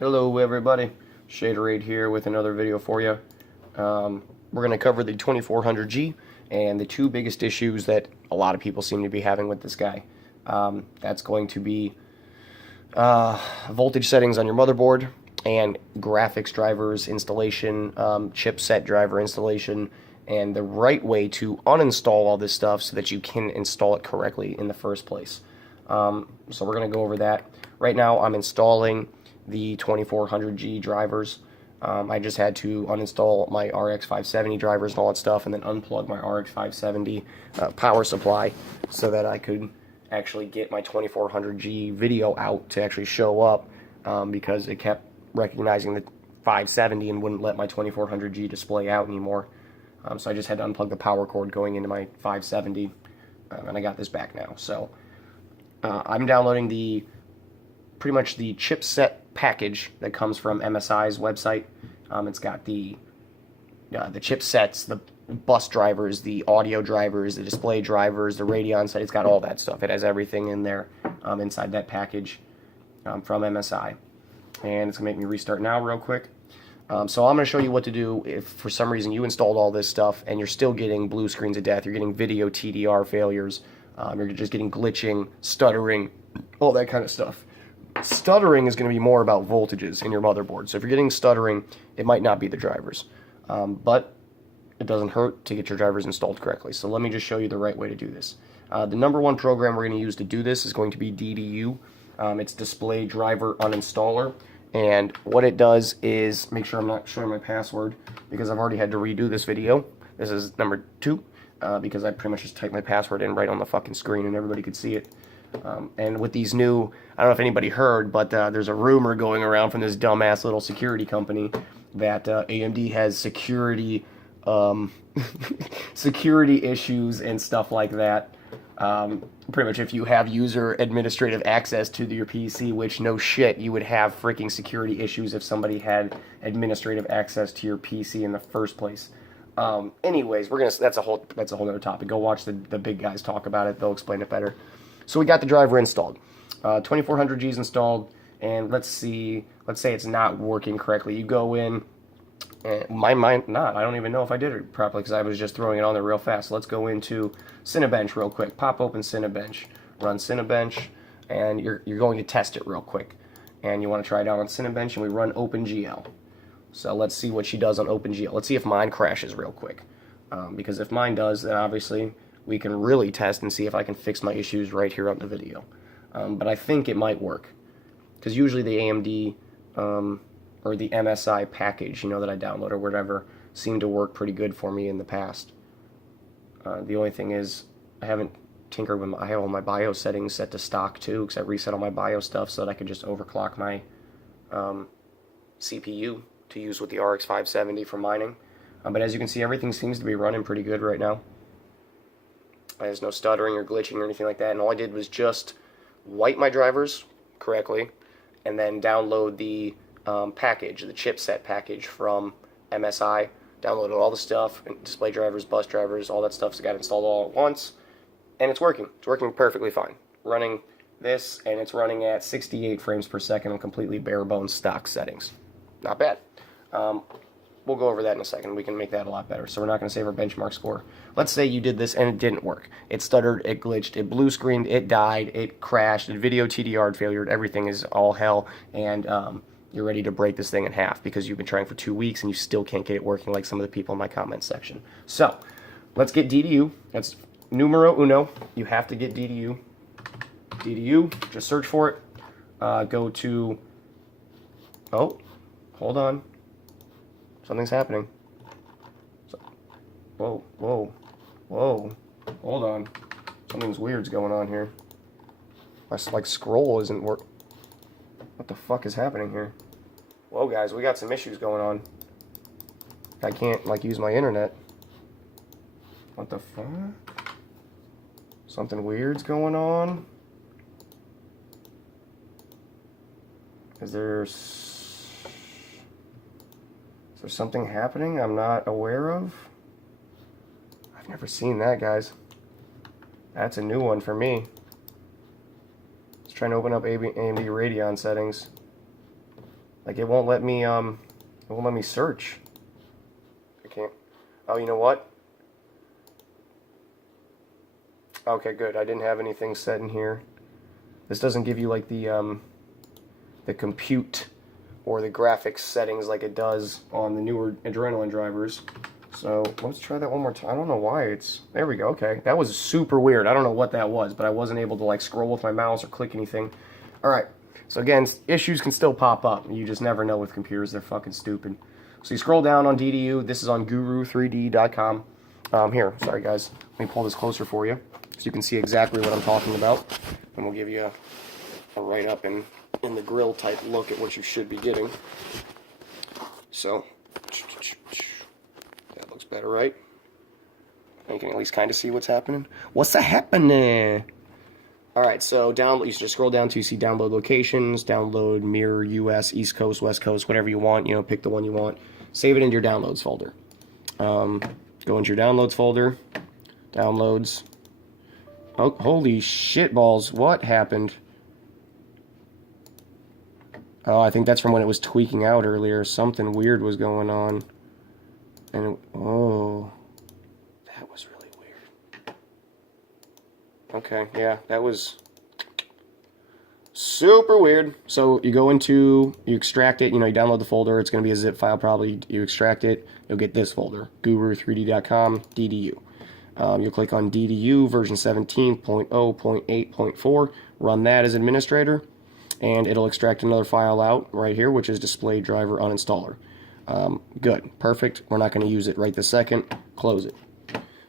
Hello everybody, Shaderade here with another video for you. We're going to cover the 2400G and the two biggest issues that a lot of people seem to be having with this guy. That's going to be voltage settings on your motherboard and graphics drivers installation, chipset driver installation, and the right way to uninstall all this stuff so that you can install it correctly in the first place. So we're going to go over that. Right now I'm installing the 2400G drivers. I just had to uninstall my RX 570 drivers and all that stuff, and then unplug my RX 570 power supply so that I could actually get my 2400G video out to actually show up, because it kept recognizing the 570 and wouldn't let my 2400G display out anymore. So I just had to unplug the power cord going into my 570, and I got this back now. So I'm downloading pretty much the chipset package that comes from MSI's website. It's got the chipsets, the bus drivers, the audio drivers, the display drivers, the Radeon side. It's got all that stuff. It has everything in there inside that package from MSI. And it's going to make me restart now real quick. So I'm going to show you what to do if for some reason you installed all this stuff and you're still getting blue screens of death, you're getting video TDR failures, you're just getting glitching, stuttering, all that kind of stuff. Stuttering is going to be more about voltages in your motherboard. So if you're getting stuttering, it might not be the drivers. But it doesn't hurt to get your drivers installed correctly. So let me just show you the right way to do this. The number one program we're going to use to do this is going to be DDU. It's Display Driver Uninstaller. And what it does is, make sure I'm not showing my password because I've already had to redo this video. This is number 2 because I pretty much just typed my password in right on the fucking screen and everybody could see it. And with these new, I don't know if anybody heard, but there's a rumor going around from this dumbass little security company that AMD has security security issues and stuff like that. Pretty much if you have user administrative access to your PC, which no shit, you would have freaking security issues if somebody had administrative access to your PC in the first place. Anyways, that's a whole other topic. Go watch the big guys talk about it. They'll explain it better. So we got the driver installed. 2400G is installed, and let's say it's not working correctly. You go in, and I don't even know if I did it properly because I was just throwing it on there real fast. So let's go into Cinebench real quick. Pop open Cinebench, run Cinebench, and you're going to test it real quick. And you want to try it out on Cinebench, and we run OpenGL. So let's see what she does on OpenGL. Let's see if mine crashes real quick. Because if mine does, then obviously we can really test and see if I can fix my issues right here on the video. But I think it might work. Because usually the AMD or the MSI package, that I download or whatever, seemed to work pretty good for me in the past. The only thing is, I haven't tinkered with I have all my BIOS settings set to stock too, because I reset all my BIOS stuff so that I could just overclock my CPU to use with the RX 570 for mining. But as you can see, everything seems to be running pretty good right now. There's no stuttering or glitching or anything like that, and all I did was just wipe my drivers correctly and then download the package, the chipset package from MSI. Downloaded all the stuff, display drivers, bus drivers, all that stuff's got installed all at once, and it's working. It's working perfectly fine. Running this, and it's running at 68 frames per second on completely bare bones stock settings. Not bad. We'll go over that in a second. We can make that a lot better. So we're not going to save our benchmark score. Let's say you did this and it didn't work. It stuttered, it glitched, it blue screened, it died, it crashed, it video TDR failure, everything is all hell, and you're ready to break this thing in half because you've been trying for 2 weeks and you still can't get it working like some of the people in my comment section. So let's get DDU. That's numero uno. You have to get DDU. DDU, just search for it. Go to, oh, hold on. Something's happening. Whoa. Hold on. Something's weird's going on here. My scroll isn't work. What the fuck is happening here? Whoa, guys, we got some issues going on. I can't use my internet. What the fuck? Something weird's going on. Is there something happening I'm not aware of? I've never seen that, guys. That's a new one for me. Let's try and open up AMD Radeon settings. Like it won't let me search. I can't. Oh, you know what? Okay, good. I didn't have anything set in here. This doesn't give you like the compute or the graphics settings like it does on the newer Adrenaline drivers. So let's try that one more time. I don't know why it's... There we go. Okay, that was super weird. I don't know what that was, but I wasn't able to like scroll with my mouse or click anything. All right. So again, issues can still pop up. You just never know with computers. They're fucking stupid. So you scroll down on DDU. This is on guru3d.com. Here, sorry guys. Let me pull this closer for you so you can see exactly what I'm talking about. And we'll give you a write-up in the grill type look at what you should be getting. So, that looks better, right? You can at least kind of see what's happening. What's happening? Alright, so download. You just scroll down to you see download locations, download mirror US, East Coast, West Coast, whatever you want. You know, pick the one you want. Save it into your downloads folder. Go into your downloads folder. Downloads. Oh, holy shit balls. What happened? Oh, I think that's from when it was tweaking out earlier. Something weird was going on. And, oh. That was really weird. Okay, yeah, that was super weird. So you go into, you extract it, you know, you download the folder. It's going to be a zip file probably. You extract it. You'll get this folder, guru3d.com, DDU. You'll click on DDU version 17.0.8.4. Run that as administrator. And it'll extract another file out right here, which is display driver uninstaller. Good. Perfect. We're not going to use it right this second. Close it.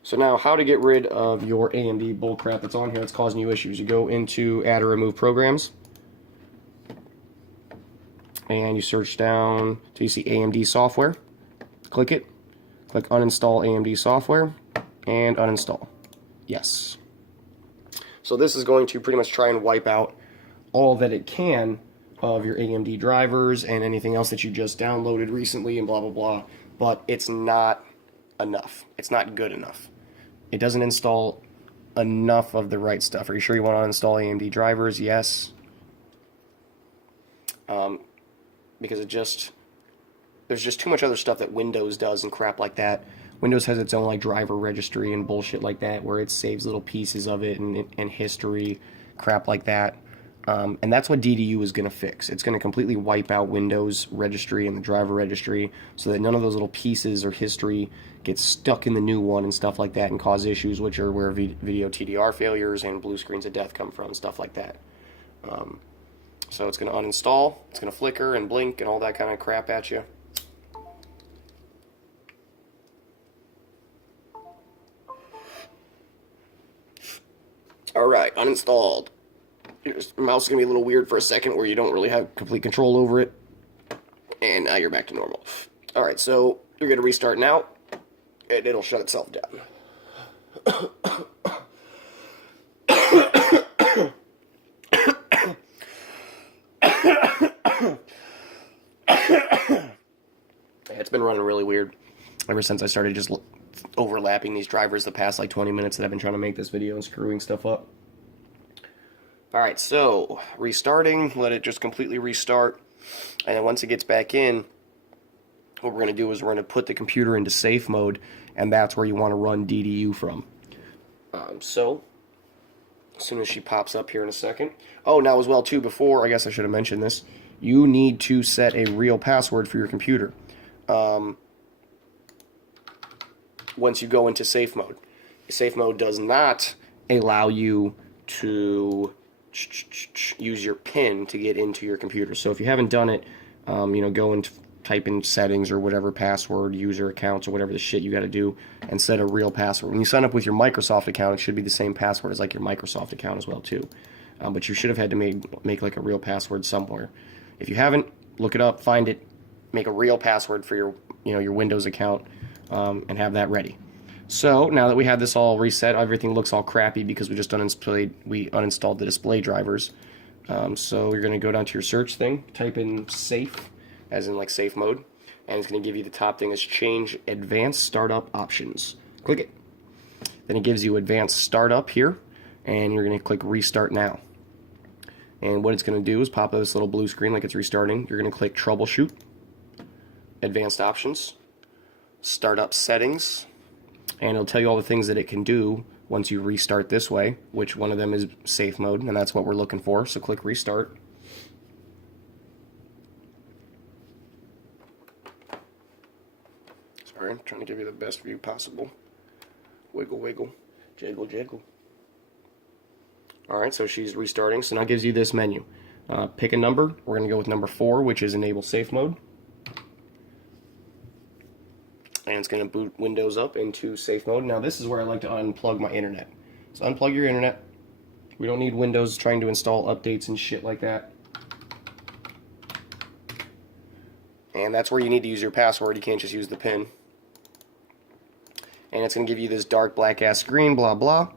So now, how to get rid of your AMD bullcrap that's on here that's causing you issues. You go into Add or Remove Programs. And you search down till you see AMD Software. Click it. Click Uninstall AMD Software. And uninstall. Yes. So this is going to pretty much try and wipe out all that it can of your AMD drivers and anything else that you just downloaded recently and blah blah blah, but it's not enough. It's not good enough. It doesn't install enough of the right stuff. Are you sure you want to install AMD drivers? Yes. Because there's just too much other stuff that Windows does and crap like that. Windows has its own like driver registry and bullshit like that where it saves little pieces of it and history, crap like that. And that's what DDU is going to fix. It's going to completely wipe out Windows registry and the driver registry so that none of those little pieces or history gets stuck in the new one and stuff like that and cause issues, which are where video TDR failures and blue screens of death come from, stuff like that. So it's going to uninstall, it's going to flicker and blink and all that kind of crap at you. Alright, uninstalled. Your mouse is going to be a little weird for a second where you don't really have complete control over it. And now you're back to normal. Alright, so you're going to restart now, and it'll shut itself down. It's been running really weird ever since I started just overlapping these drivers the past like 20 minutes that I've been trying to make this video and screwing stuff up. Alright, so restarting, let it just completely restart, and then once it gets back in, what we're going to do is we're going to put the computer into safe mode, and that's where you want to run DDU from. So, as soon as she pops up here in a second. Oh, now as well too, before, I guess I should have mentioned this, you need to set a real password for your computer. Once you go into safe mode. Safe mode does not allow you to use your PIN to get into your computer. So if you haven't done it, you know, go and type in settings or whatever password, user accounts or whatever the shit you got to do, and set a real password. When you sign up with your Microsoft account, it should be the same password as like your Microsoft account as well too. But you should have had to make like a real password somewhere. If you haven't, look it up, find it, make a real password for your Windows account, and have that ready. So now that we have this all reset, everything looks all crappy because we just uninstalled the display drivers. So you're going to go down to your search thing, type in safe, as in like safe mode, and it's going to give you the top thing is change advanced startup options. Click it. Then it gives you advanced startup here, and you're going to click restart now. And what it's going to do is pop up this little blue screen like it's restarting. You're going to click Troubleshoot, Advanced Options, Startup Settings, and it'll tell you all the things that it can do once you restart this way, which one of them is safe mode, and that's what we're looking for. So click Restart. Sorry, I'm trying to give you the best view possible. Wiggle, wiggle, jiggle, jiggle. Alright, so she's restarting, so now it gives you this menu. Pick a number. We're going to go with number 4, which is Enable Safe Mode. And it's going to boot Windows up into safe mode. Now this is where I like to unplug my internet. So unplug your internet. We don't need Windows trying to install updates and shit like that. And that's where you need to use your password. You can't just use the PIN. And it's going to give you this dark black ass screen, blah blah.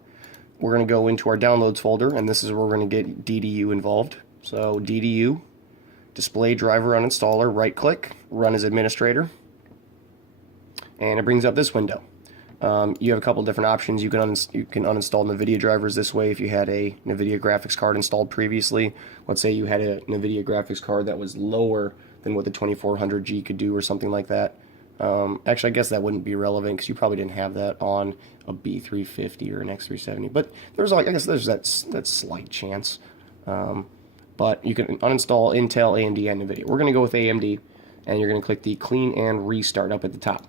We're going to go into our downloads folder, and this is where we're going to get DDU involved. So DDU, display driver uninstaller, right click, run as administrator. And it brings up this window. You have a couple different options. You can uninstall NVIDIA drivers this way if you had a NVIDIA graphics card installed previously. Let's say you had a NVIDIA graphics card that was lower than what the 2400G could do or something like that. Actually, I guess that wouldn't be relevant because you probably didn't have that on a B350 or an X370. But there's, I guess, there's that slight chance. But you can uninstall Intel, AMD, and NVIDIA. We're going to go with AMD, and you're going to click the Clean and Restart up at the top.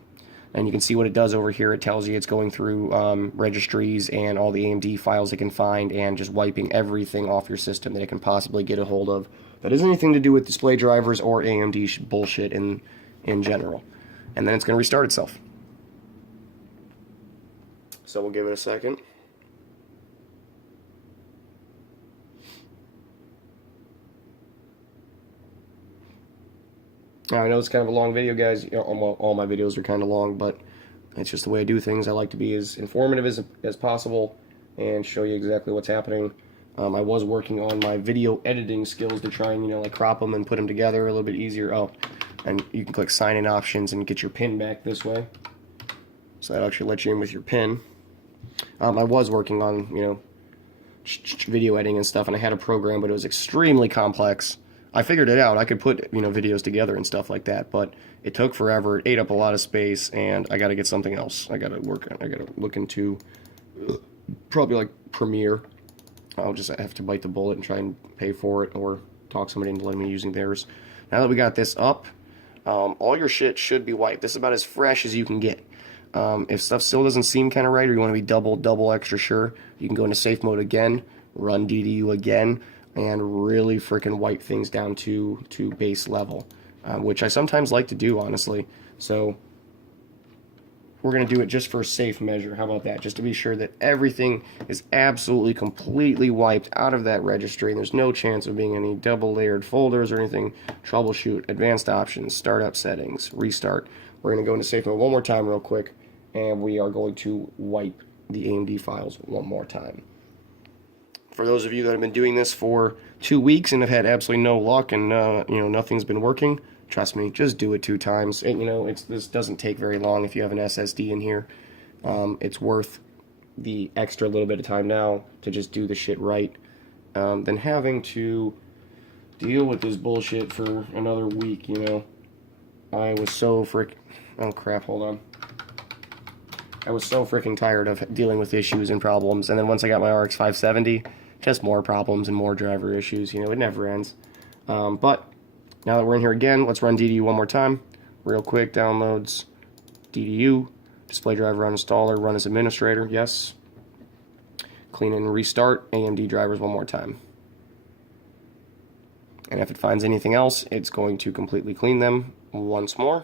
And you can see what it does over here. It tells you it's going through registries and all the AMD files it can find and just wiping everything off your system that it can possibly get a hold of that has anything to do with display drivers or AMD bullshit in general. And then it's going to restart itself. So we'll give it a second. Now, I know it's kind of a long video, guys. You know, all my videos are kind of long, but it's just the way I do things. I like to be as informative as possible and show you exactly what's happening. I was working on my video editing skills to try and, like crop them and put them together a little bit easier. Oh, and you can click sign in options and get your PIN back this way. So that actually lets you in with your PIN. I was working on, video editing and stuff, and I had a program, but it was extremely complex. I figured it out. I could put, videos together and stuff like that, but it took forever. It ate up a lot of space, and I got to get something else. I got to look into probably like Premiere. I'll just have to bite the bullet and try and pay for it or talk somebody into letting me using theirs. Now that we got this up, all your shit should be wiped. This is about as fresh as you can get. If stuff still doesn't seem kind of right, or you want to be double extra sure, you can go into safe mode again, run DDU again, and really freaking wipe things down to base level, which I sometimes like to do, honestly. So we're going to do it just for a safe measure. How about that? Just to be sure that everything is absolutely completely wiped out of that registry, and there's no chance of being any double layered folders or anything. Troubleshoot, advanced options, startup settings, restart. We're going to go into safe mode one more time real quick, and we are going to wipe the AMD files one more time. For those of you that have been doing this for 2 weeks and have had absolutely no luck and nothing's been working, trust me, just do it 2 times. And, this doesn't take very long if you have an SSD in here. It's worth the extra little bit of time now to just do the shit right than having to deal with this bullshit for another week. I was so oh crap, hold on. I was so freaking tired of dealing with issues and problems, and then once I got my RX 570, just more problems and more driver issues. It never ends. But now that we're in here again, let's run DDU one more time. Real quick, downloads, DDU, display driver uninstaller, run as administrator, yes. Clean and restart AMD drivers one more time. And if it finds anything else, it's going to completely clean them once more.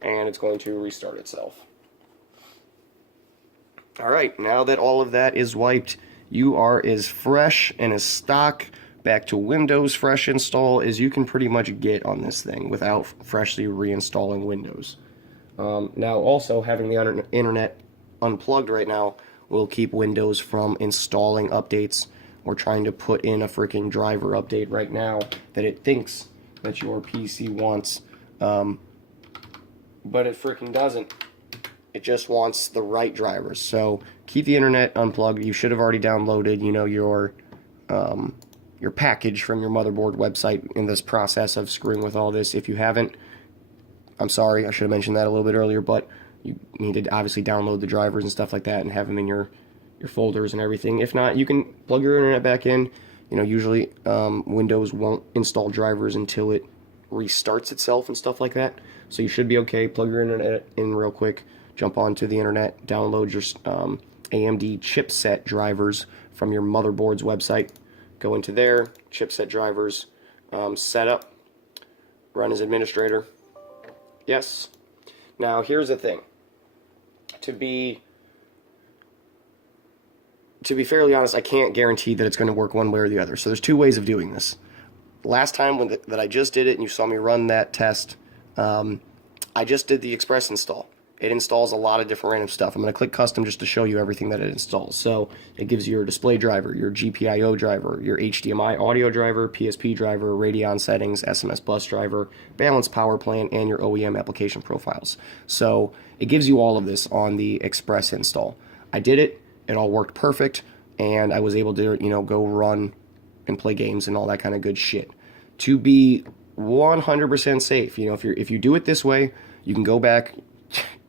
And it's going to restart itself. Alright, now that all of that is wiped, you are as fresh and as stock back to Windows fresh install as you can pretty much get on this thing without freshly reinstalling Windows. Now also having the internet unplugged right now will keep Windows from installing updates or trying to put in a freaking driver update right now that it thinks that your PC wants, but it freaking doesn't. It just wants the right drivers. So keep the internet unplugged. You should have already downloaded, your your package from your motherboard website in this process of screwing with all this. If you haven't, I'm sorry, I should have mentioned that a little bit earlier, but you need to obviously download the drivers and stuff like that and have them in your folders and everything. If not, you can plug your internet back in. You know, usually Windows won't install drivers until it restarts itself and stuff like that. So you should be okay. Plug your internet in real quick, jump onto the internet, download your AMD chipset drivers from your motherboard's website. Go into there, chipset drivers, setup, run as administrator. Yes. Now here's the thing. To be fairly honest, I can't guarantee that it's going to work one way or the other. So there's two ways of doing this. Last time that I just did it and you saw me run that test, I just did the express install. It installs a lot of different random stuff. I'm going to click custom just to show you everything that it installs. So it gives you your display driver, your GPIO driver, your HDMI audio driver, PSP driver, Radeon settings, SMS bus driver, balanced power plan, and your OEM application profiles. So it gives you all of this on the express install. I did it. It all worked perfect, and I was able to, you know, go run and play games and all that kind of good shit. To be 100% safe, you know, if you do it this way, you can go back.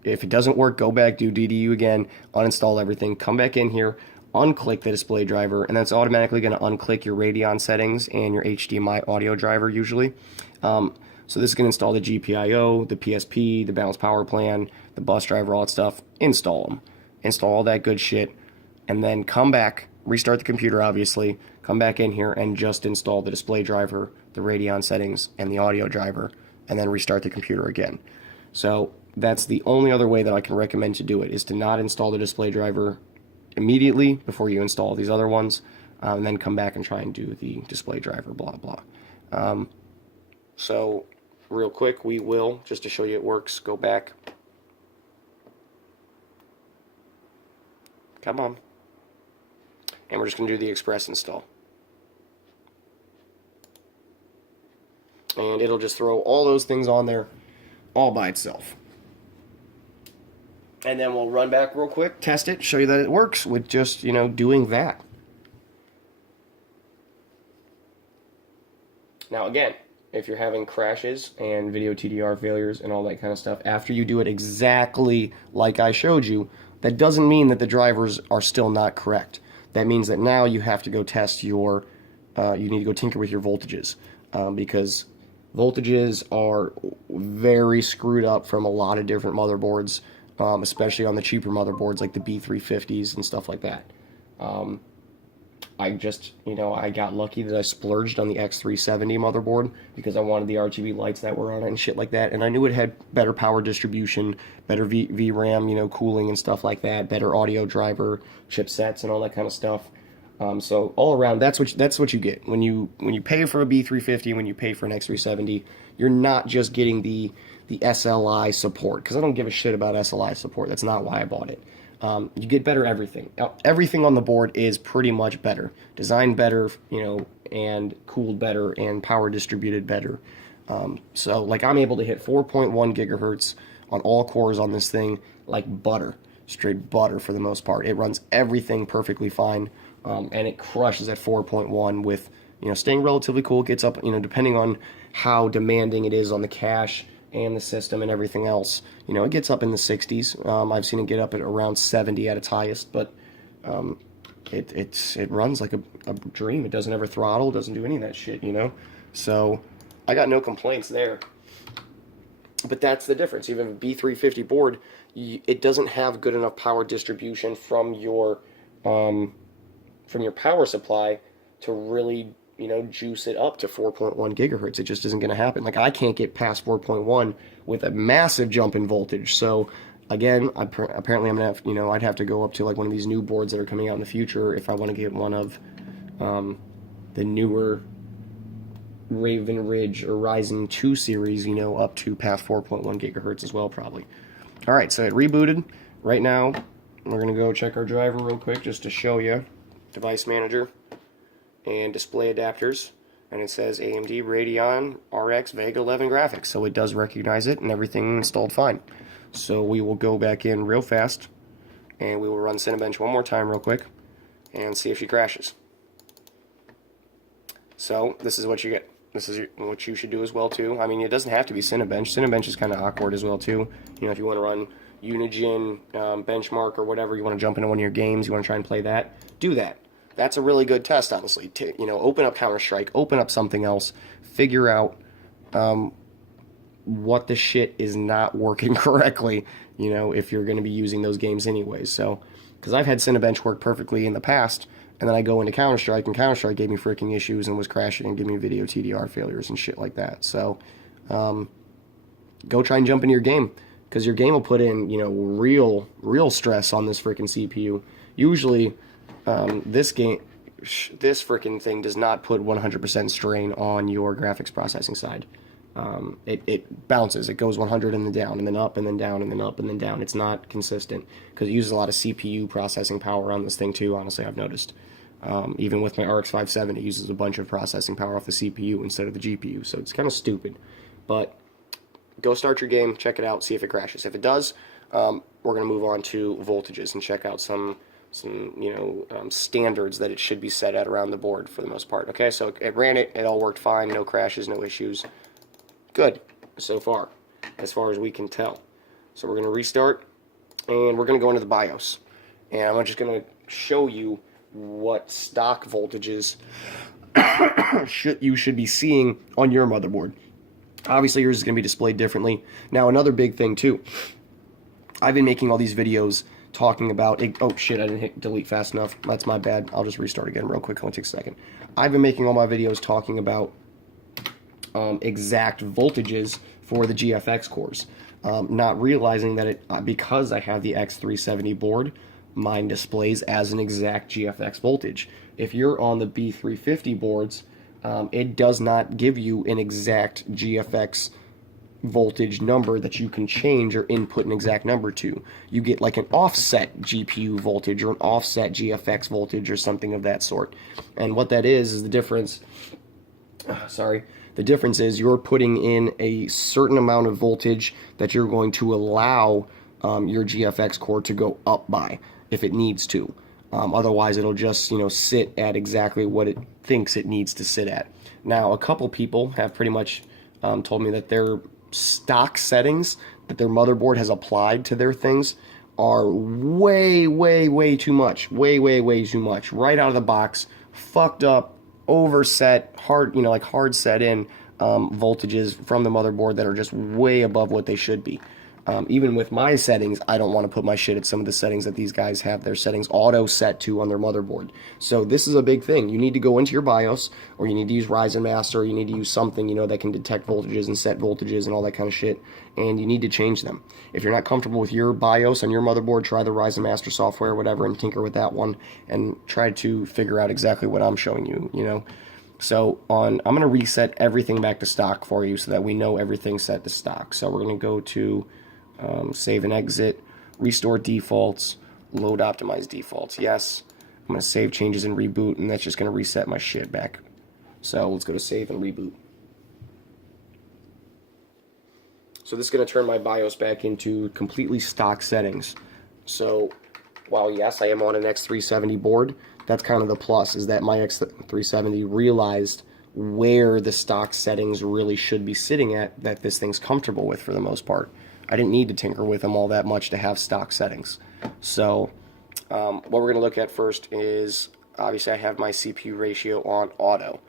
If it doesn't work, go back, do DDU again, uninstall everything, come back in here, unclick the display driver, and that's automatically going to unclick your Radeon settings and your HDMI audio driver usually. So this is going to install the GPIO, the PSP, the balanced power plan, the bus driver, all that stuff. Install them. Install all that good shit, and then come back, restart the computer obviously, come back in here and just install the display driver, the Radeon settings, and the audio driver, and then restart the computer again. So that's the only other way that I can recommend to do it, is to not install the display driver immediately before you install these other ones, and then come back and try and do the display driver, blah, blah. So real quick, we will, just to show you it works, go back. Come on. And we're just going to do the express install. And it'll just throw all those things on there all by itself. And then we'll run back real quick, test it, show you that it works with just, you know, doing that. Now again, if you're having crashes and video TDR failures and all that kind of stuff, after you do it exactly like I showed you, that doesn't mean that the drivers are still not correct. That means that now you have to go test your, you need to go tinker with your voltages, because voltages are very screwed up from a lot of different motherboards, especially on the cheaper motherboards like the B350s and stuff like that. I just, you know, I got lucky that I splurged on the X370 motherboard because I wanted the RGB lights that were on it and shit like that, and I knew it had better power distribution, better VRAM, you know, cooling and stuff like that, better audio driver, chipsets and all that kind of stuff. So all around, that's what you get when you pay for a B350, when you pay for an X370. You're not just getting the SLI support, because I don't give a shit about SLI support. That's not why I bought it. You get better everything. Everything on the board is pretty much better, designed better, you know, and cooled better and power distributed better. So like I'm able to hit 4.1 gigahertz on all cores on this thing like butter, straight butter for the most part. It runs everything perfectly fine. And it crushes at 4.1 with, you know, staying relatively cool. It gets up, you know, depending on how demanding it is on the cache and the system and everything else. You know, it gets up in the 60s. I've seen it get up at around 70 at its highest, but it runs like a dream. It doesn't ever throttle, doesn't do any of that shit, you know. So I got no complaints there. But that's the difference. Even a B350 board, it doesn't have good enough power distribution from your power supply to really, you know, juice it up to 4.1 gigahertz. It just isn't going to happen. Like, I can't get past 4.1 with a massive jump in voltage. So again, apparently I'm gonna have, you know, I'd have to go up to like one of these new boards that are coming out in the future if I want to get one of the newer Raven Ridge or Ryzen 2 series, you know, up to past 4.1 gigahertz as well, probably. All right, so it rebooted. Right now, we're gonna go check our driver real quick just to show you. Device manager and display adapters, and it says AMD Radeon RX Vega 11 graphics, so it does recognize it and everything installed fine. So we will go back in real fast and we will run Cinebench one more time real quick and see if she crashes. So this is what you get. This is what you should do as well too. I mean, it doesn't have to be Cinebench. Cinebench is kind of awkward as well too. You know, if you want to run Unigine, Benchmark, or whatever, you want to jump into one of your games, you want to try and play that, do that. That's a really good test, honestly. You know, open up Counter-Strike, open up something else, figure out what the shit is not working correctly, you know, if you're going to be using those games anyways. So, because I've had Cinebench work perfectly in the past, and then I go into Counter-Strike, and Counter-Strike gave me freaking issues and was crashing and giving me video TDR failures and shit like that. So, go try and jump into your game, because your game will put in, you know, real stress on this freaking CPU. Usually, this freaking thing does not put 100% strain on your graphics processing side. It bounces. It goes 100 and then down, and then up, and then down, and then up, and then down. It's not consistent, because it uses a lot of CPU processing power on this thing too, honestly, I've noticed. Even with my RX 570, it uses a bunch of processing power off the CPU instead of the GPU, so it's kind of stupid. But go start your game, check it out, see if it crashes. If it does, we're going to move on to voltages and check out some you know, standards that it should be set at around the board for the most part. Okay, so it ran it all worked fine, no crashes, no issues. Good, so far as we can tell. So we're going to restart, and we're going to go into the BIOS. And I'm just going to show you what stock voltages you should be seeing on your motherboard. Obviously, yours is going to be displayed differently. Now, another big thing, too. I've been making all these videos talking about... Oh, shit, I didn't hit delete fast enough. That's my bad. I'll just restart again real quick. It only takes a second. I've been making all my videos talking about exact voltages for the GFX cores, not realizing that because I have the X370 board, mine displays as an exact GFX voltage. If you're on the B350 boards, it does not give you an exact GFX voltage number that you can change or input an exact number to. You get like an offset GPU voltage or an offset GFX voltage or something of that sort. And what that is the difference. The difference is you're putting in a certain amount of voltage that you're going to allow your GFX core to go up by if it needs to. Otherwise, it'll just, you know, sit at exactly what it thinks it needs to sit at. Now, a couple people have pretty much told me that their stock settings that their motherboard has applied to their things are way too much. Way too much. Right out of the box, fucked up, overset, hard set in voltages from the motherboard that are just way above what they should be. Even with my settings, I don't want to put my shit at some of the settings that these guys have their settings auto set to on their motherboard. So this is a big thing. You need to go into your BIOS, or you need to use Ryzen Master, or you need to use something, you know, that can detect voltages and set voltages and all that kind of shit, and you need to change them. If you're not comfortable with your BIOS on your motherboard, try the Ryzen Master software or whatever and tinker with that one and try to figure out exactly what I'm showing you, you know. So I'm going to reset everything back to stock for you so that we know everything's set to stock. So we're going to go to save and exit, restore defaults, load optimize defaults. Yes, I'm going to save changes and reboot, and that's just going to reset my shit back. So let's go to save and reboot. So this is going to turn my BIOS back into completely stock settings. So while yes, I am on an X370 board, that's kind of the plus, is that my X370 realized where the stock settings really should be sitting at that this thing's comfortable with for the most part. I didn't need to tinker with them all that much to have stock settings. So what we're going to look at first is, obviously I have my CPU ratio on auto.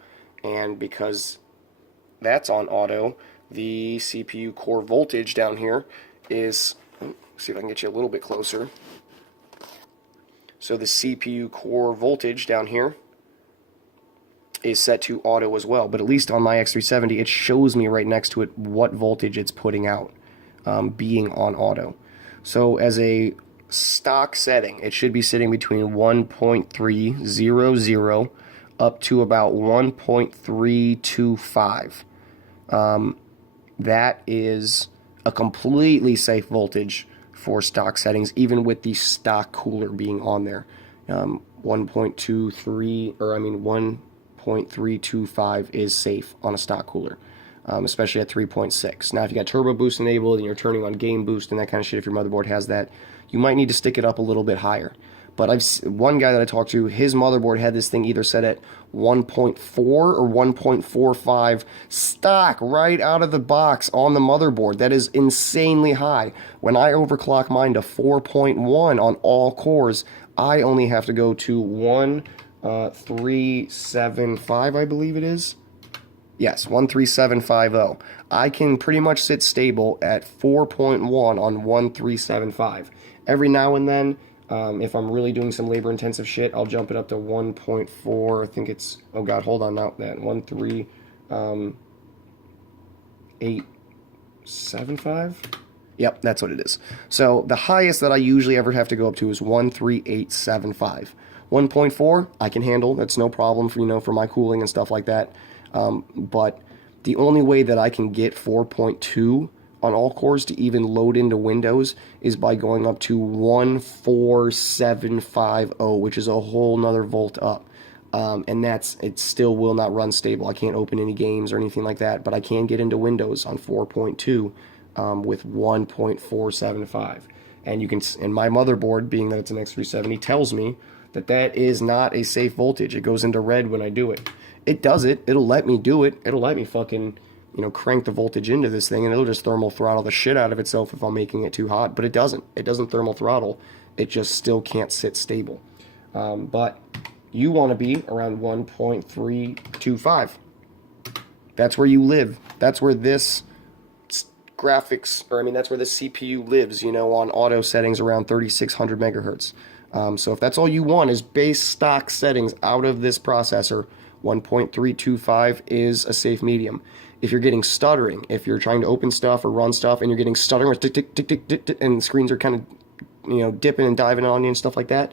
And because that's on auto, the CPU core voltage down here is, see if I can get you a little bit closer. So the CPU core voltage down here is set to auto as well. But at least on my X370, it shows me right next to it what voltage it's putting out, being on auto. So as a stock setting, it should be sitting between 1.300 up to about 1.325. That is a completely safe voltage for stock settings, even with the stock cooler being on there. 1.325 is safe on a stock cooler, especially at 3.6. Now, if you got turbo boost enabled and you're turning on game boost and that kind of shit, if your motherboard has that, you might need to stick it up a little bit higher. but one guy that I talked to, his motherboard had this thing either set at 1.4 or 1.45 stock right out of the box on the motherboard. That is insanely high. When I overclock mine to 4.1 on all cores, I only have to go to 137.5, I believe it is. Yes, 13750. I can pretty much sit stable at 4.1 on 137.5. Every now and then, if I'm really doing some labor-intensive shit, I'll jump it up to 1.4. I think it's, oh god, hold on now, that 13875. Yep, that's what it is. So the highest that I usually ever have to go up to is 13875. 1.4 I can handle. That's no problem for for my cooling and stuff like that. But the only way that I can get 4.2 on all cores to even load into Windows is by going up to 14750, which is a whole nother volt up. And it still will not run stable. I can't open any games or anything like that, but I can get into Windows on 4.2 with 1.475. And and my motherboard, being that it's an X370, tells me that that is not a safe voltage. It goes into red when I do it. It does it. It'll let me do it. It'll let me fucking, crank the voltage into this thing, and it'll just thermal throttle the shit out of itself if I'm making it too hot. But it doesn't. It doesn't thermal throttle. It just still can't sit stable. But you want to be around 1.325. That's where you live. That's where this that's where this CPU lives, on auto settings around 3600 megahertz. So if that's all you want is base stock settings out of this processor, 1.325 is a safe medium. If you're getting stuttering, if you're trying to open stuff or run stuff and you're getting stuttering, tick, tick, tick, tick, tick, tick, and screens are kind of, dipping and diving on you and stuff like that,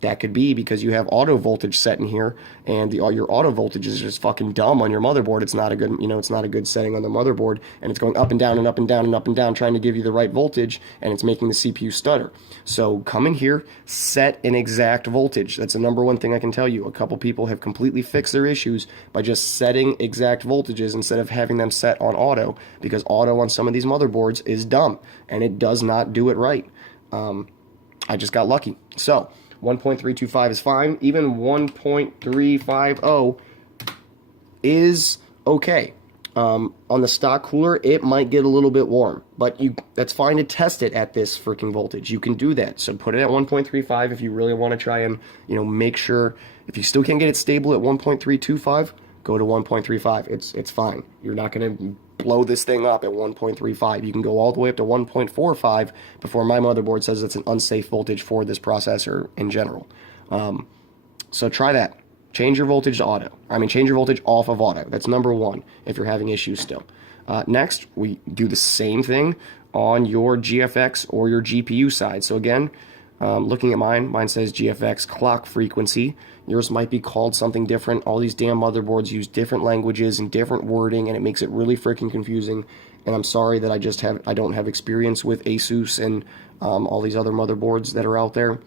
that could be because you have auto voltage set in here, and your auto voltage is just fucking dumb on your motherboard. It's not a good, it's not a good setting on the motherboard, and it's going up and down and up and down and up and down, trying to give you the right voltage, and it's making the CPU stutter. So come in here, set an exact voltage. That's the number one thing I can tell you. A couple people have completely fixed their issues by just setting exact voltages instead of having them set on auto, because auto on some of these motherboards is dumb, and it does not do it right. I just got lucky. So 1.325 is fine. Even 1.350 is okay. On the stock cooler, it might get a little bit warm, but that's fine to test it at this freaking voltage. You can do that. So put it at 1.35 if you really want to try and, make sure. If you still can't get it stable at 1.325, go to 1.35. It's fine. You're not going to blow this thing up at 1.35. You can go all the way up to 1.45 before my motherboard says it's an unsafe voltage for this processor in general. So try that. Change your voltage to auto. Change your voltage off of auto. That's number one if you're having issues still. Next, we do the same thing on your GFX or your GPU side. So again, looking at mine says GFX clock frequency. Yours might be called something different. All these damn motherboards use different languages and different wording, and it makes it really freaking confusing. And I'm sorry that I don't have experience with Asus and all these other motherboards that are out there.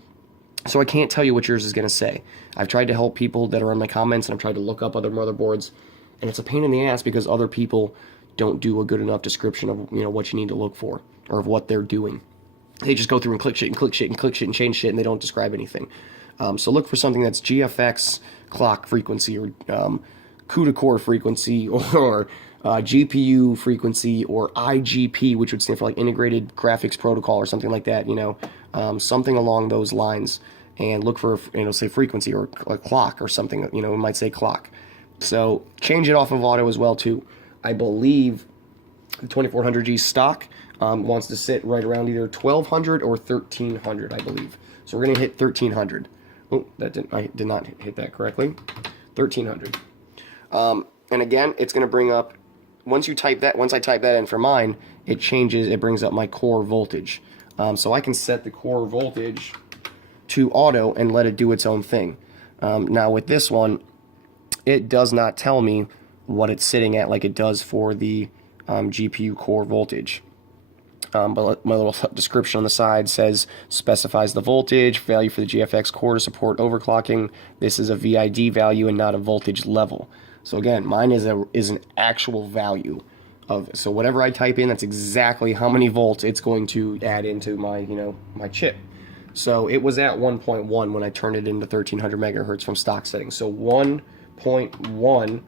So I can't tell you what yours is going to say. I've tried to help people that are in my comments, and I've tried to look up other motherboards, and it's a pain in the ass because other people don't do a good enough description of what you need to look for or of what they're doing. They just go through and click shit and click shit and click shit and change shit, and they don't describe anything. So look for something that's GFX clock frequency or CUDA core frequency or GPU frequency or IGP, which would stand for like Integrated Graphics Protocol or something like that, something along those lines, and look for, say frequency or a clock or something, it might say clock. So change it off of auto as well too. I believe the 2400G stock wants to sit right around either 1200 or 1300, I believe. So we're going to hit 1300. Oh, I did not hit that correctly. 1300. And again, it's going to bring up, once I type that in for mine, it brings up my core voltage. So I can set the core voltage to auto and let it do its own thing. Now with this one, it does not tell me what it's sitting at like it does for the GPU core voltage. But my little description on the side says, specifies the voltage value for the GFX core to support overclocking. This is a VID value and not a voltage level. So again, mine is an actual value of, so whatever I type in, that's exactly how many volts it's going to add into my, my chip. So it was at 1.1 when I turned it into 1300 megahertz from stock settings. So 1.1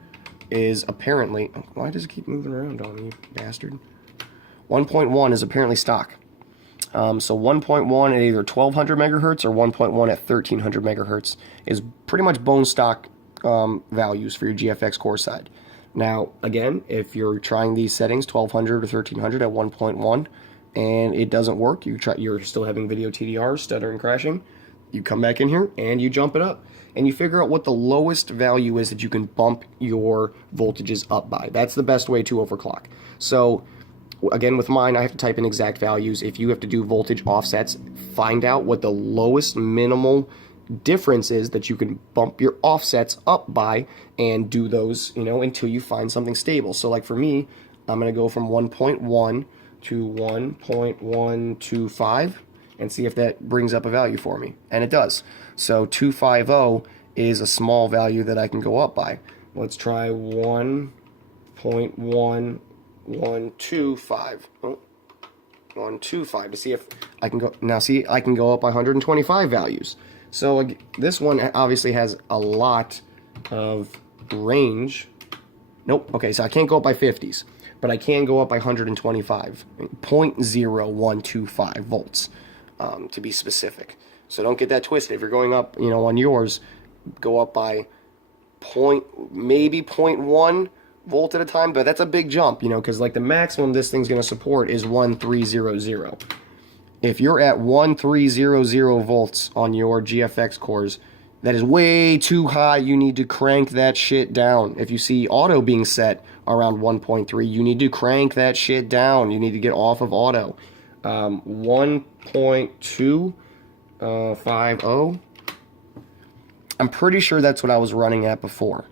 is apparently, why does it keep moving around on me, you bastard? 1.1 is apparently stock. So 1.1 at either 1200 megahertz or 1.1 at 1300 megahertz is pretty much bone stock values for your GFX core side. Now, again, if you're trying these settings, 1200 or 1300 at 1.1, and it doesn't work, you're still having video TDR, stuttering, crashing, you come back in here and you jump it up. And you figure out what the lowest value is that you can bump your voltages up by. That's the best way to overclock. So, again, with mine, I have to type in exact values. If you have to do voltage offsets, find out what the lowest minimal difference is that you can bump your offsets up by and do those, until you find something stable. So like for me, I'm going to go from 1.1 to 1.125 and see if that brings up a value for me. And it does. So 250 is a small value that I can go up by. Let's try 1.1125. Oh, 125 to see if I can go. Now see, I can go up by 125 values. So this one obviously has a lot of range. Nope. Okay, so I can't go up by 50s, but I can go up by 125, 0.0125 volts, to be specific. So don't get that twisted. If you're going up, on yours, go up by maybe 0.1 volt at a time, but that's a big jump, because like the maximum this thing's going to support is 1300. If you're at 1300 volts on your GFX cores, that is way too high. You need to crank that shit down. If you see auto being set around 1.3, you need to crank that shit down. You need to get off of auto. 1.250. I'm pretty sure that's what I was running at before.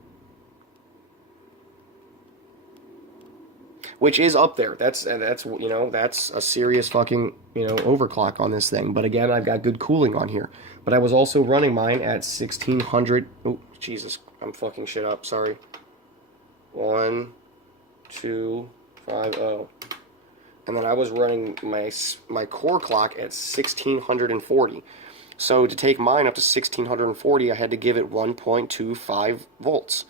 Which is up there. That's a serious fucking, overclock on this thing. But again, I've got good cooling on here. But I was also running mine at 1600. Oh, Jesus, I'm fucking shit up. Sorry. 1250. And then I was running my core clock at 1640. So to take mine up to 1640, I had to give it 1.25 volts.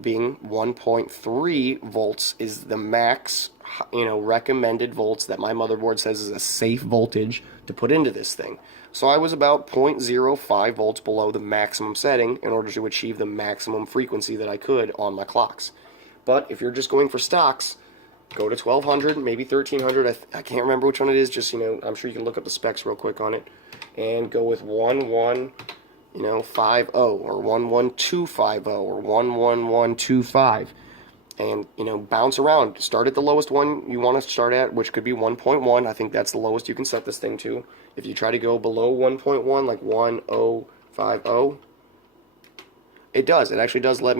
Being 1.3 volts is the max, recommended volts that my motherboard says is a safe voltage to put into this thing. So I was about 0.05 volts below the maximum setting in order to achieve the maximum frequency that I could on my clocks. But if you're just going for stocks, go to 1200, maybe 1300. I can't remember which one it is. Just, I'm sure you can look up the specs real quick on it. And go with 50 or 11250 or 11125, and bounce around. Start at the lowest one you want to start at, which could be 1.1. I think that's the lowest you can set this thing to. If you try to go below 1.1, like 1050, it actually does let me